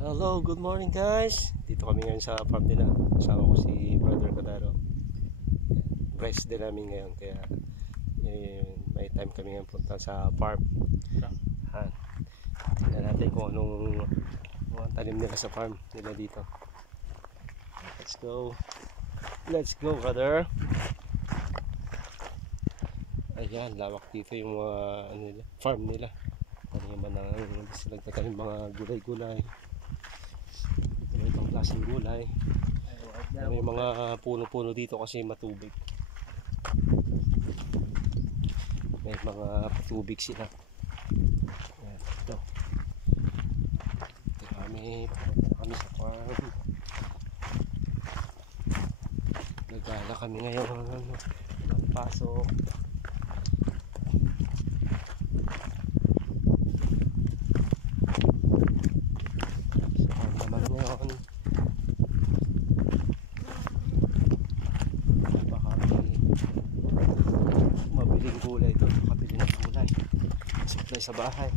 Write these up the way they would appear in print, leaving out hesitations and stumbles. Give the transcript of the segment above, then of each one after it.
Hello, good morning guys. Dito kami ngayon sa farm nila. Kasama ko si Brother Kadaro. Rest din namin ngayon kaya may time kami ngayon punta sa farm. Tingnan natin kung anong mga tanim nila sa farm nila dito. Let's go. Let's go, brother. Ayan, lawak dito yung farm nila. Taniman ng sila nagtatanim mga gulay-gulay. May ibang klaseng gulay. May mga puno-puno dito kasi matubig. May mga patubig sila. Ayan, ito. Ito kami sa farm. Nagala kami ngayon. Pasok. Gulay ito, makabili ng gulay supply sa bahay.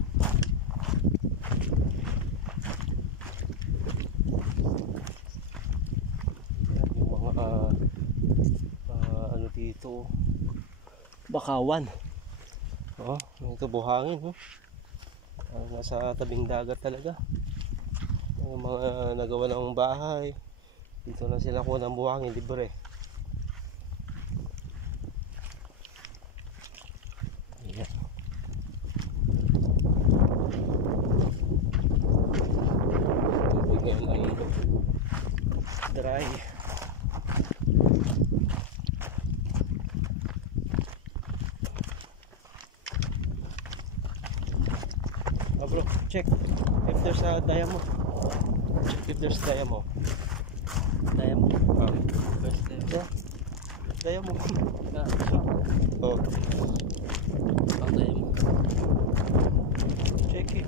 Yan, yung mga ano dito, bakawan. Ito buhangin, nasa tabing dagat talaga. Yung mga nagawa ng bahay dito na sila kuha ng buhangin, libre. Ngayon ay dry. Bro, check if there's a dayamo. Check if there's dayamo. Dayamo. Yeah. Dayamo. Oh. Ang dayamo. Check it.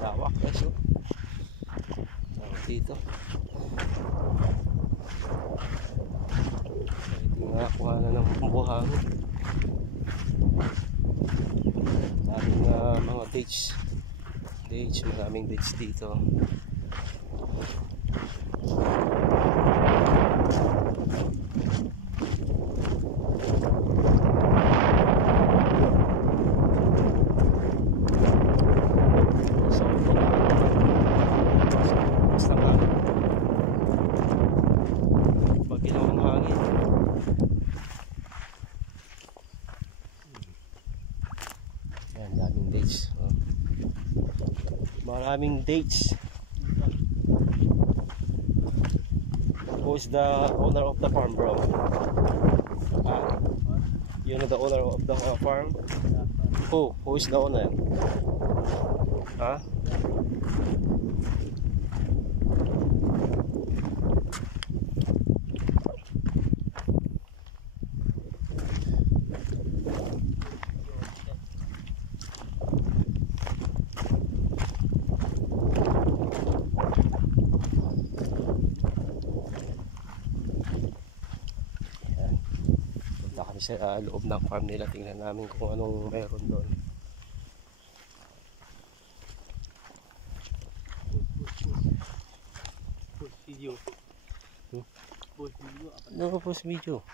Lawak guys, dito pwede nga kuha na ng buhangin. Maraming mga dates, maraming dates dito. Maraming dates. Who is the owner of the farm, bro? You know the owner of the farm? Who is the owner? Huh? Sa loob ng farm nila, tingnan namin kung anong meron doon. Post video. Ano post video?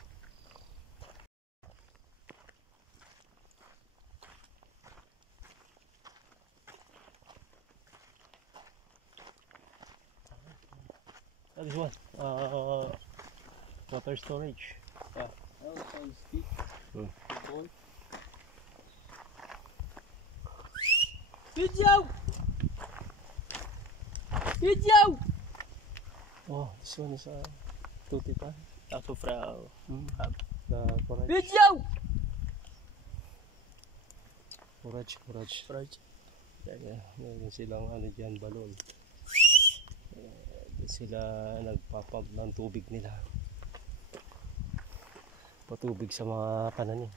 This one, water storage. Video! Oh, this one is tuti pa. Ako fra. The forage. Video! Forage. Yeah, meron silang ano dyan, balon. Sila nagpapump ng tubig nila. Patubig sa mga pananim.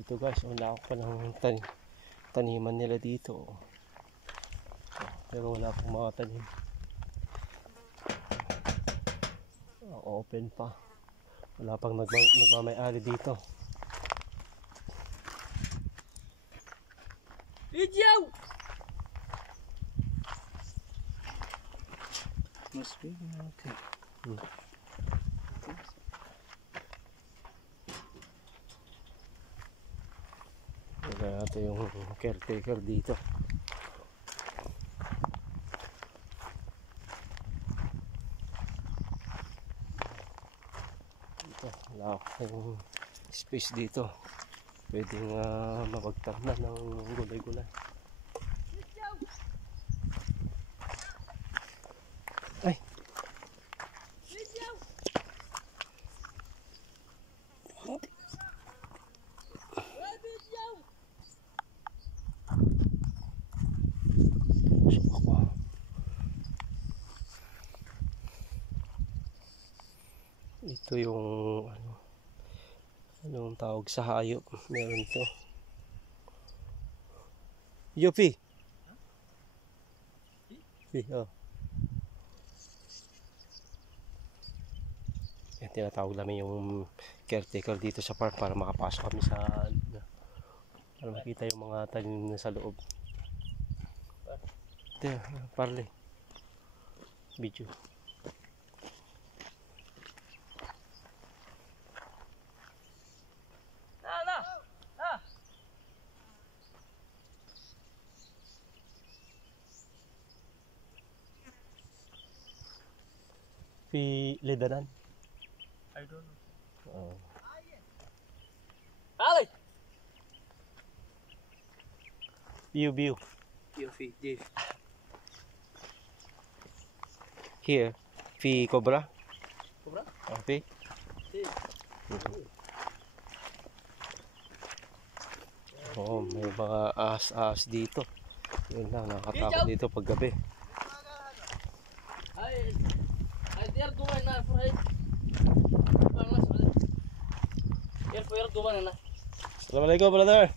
Ito guys, wala ako pa ng taniman nila dito. Pero wala akong mga tanim. Open pa. Wala pang nagmamay-ari dito. Video! Must be okay. Wala natin yung caretaker dito. Wala akong space dito. Pwedeng mapagtamnan ng gulay-gulay. Ay! Ito yung anong tawag sa hayop. Meron to. Yupi. Oh. Yan, tinatawag namin yung caretaker dito sa park para makapasok kami sa para makita yung mga tanim na sa loob. Ito, parle. Video. Lidanan? I don't know. Oh. Ali! View. Dave. Here. Cobra? Cobra? Okay. Oh, may mga ahas dito. Yun lang, nakakatakot dito pag gabi. I dare go na friend. Banglas wala. Air go na. Assalamualaikum brother.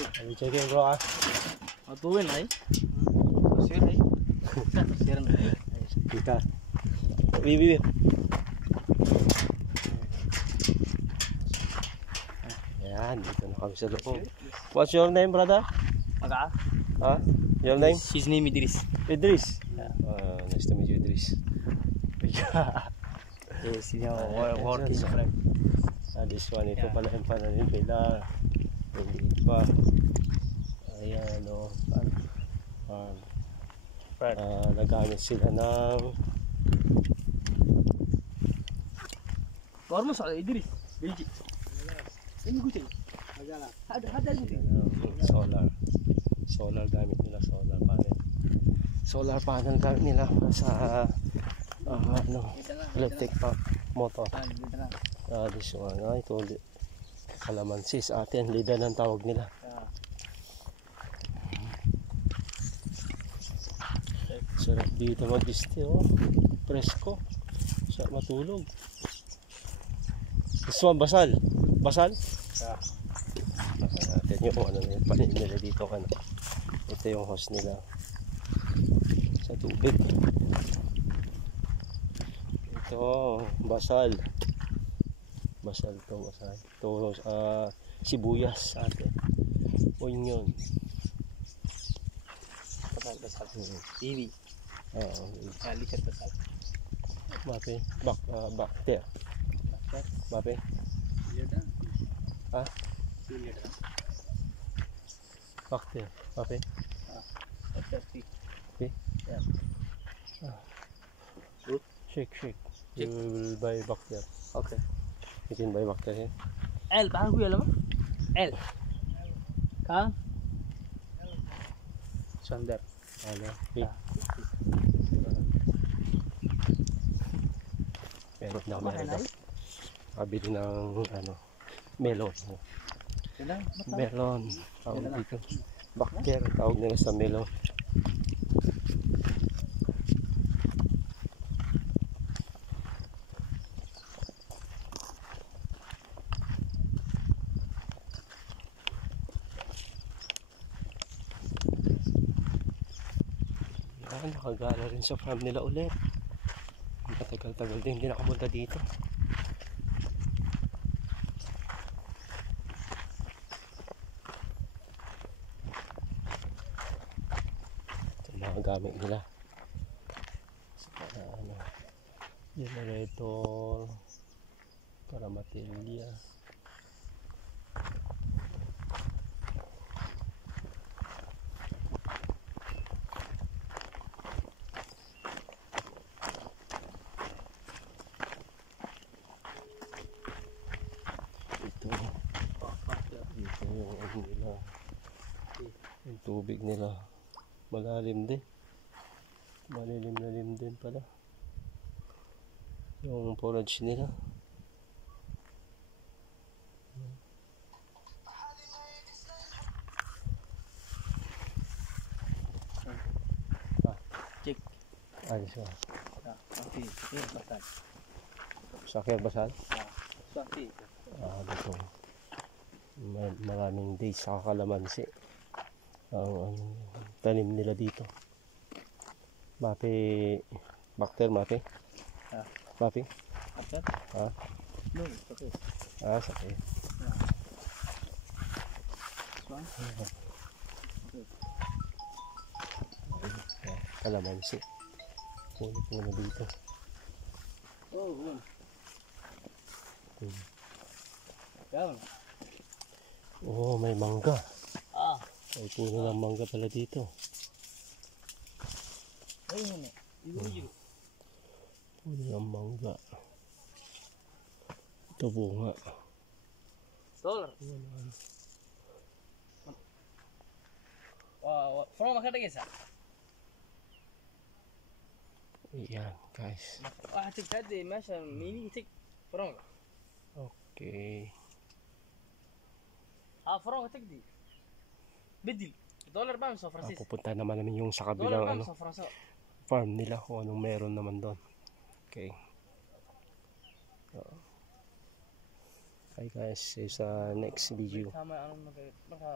Are you checking bro? Matuwin ay. Sir ay. Sir na. Kita. Bibi. Yan, dito na kami sa loob. What's your name brother? Maga? Huh? Your name? His name Idris. Idris. Yeah. Nice to meet you, Idris. Yes, you know, work is friend. This one, ito pala yung pananim nila. Hindi pa. Ayan, o. Nagamit sila ng Gormo sa Idris. Belgi. Ini gucil. Ada solar gamit nila, solar panel gamit nila sa electric motor. This one, ito kalamansi sa atin, lidan ang tawag nila. Sarap dito mag-este, presko, sa matulog. This one, basal. Natin yung yung panin nila dito. Ito yung hose nila sa tubig. Ito basal ito sibuyas sa atin, onion, basal TV lihat basal mape bakter mape bakter mape shake you will buy bakter. Okay. You can buy bakter here. L bahan gue alam L kan Sander meron na meron kabili ng melon tawag dito bakter, tawag nila sa melon. Nakagala rin sa farm nila ulit. Matagal-tagal din hindi nakapunta dito. Ito yung mga gamit nila. Ano, generator, para matilya. Ito yung ano nila, yung tubig nila malalim din, malilim din pala yung forage nila. Check. Ayos ba? Okay. Basal. Sakyan basal? Swati. Dito maraming days sa kalamansi ang tanim nila dito. Mapi bakter mapi? Mapi? Bakter? No, okay. Sakit. Swan? Kalamansi. Puno na dito. Oh, yun. Yan. Oh, may mangga. May puno ng mangga pala dito. Ayun. Ibu-ibu. Puno ng mangga. Ito bunga. Dollar. From makata kesa. Ayan, guys. Check hadi masha meaning check from. Okay. From check di. Bedil. Dollar ba sa Francis? Pupunta naman namin yung sa Dollar kabilang ba sa Fransa? farm nila kung anong meron naman doon. Okay. Hi guys, see you sa next video. Tama anong maka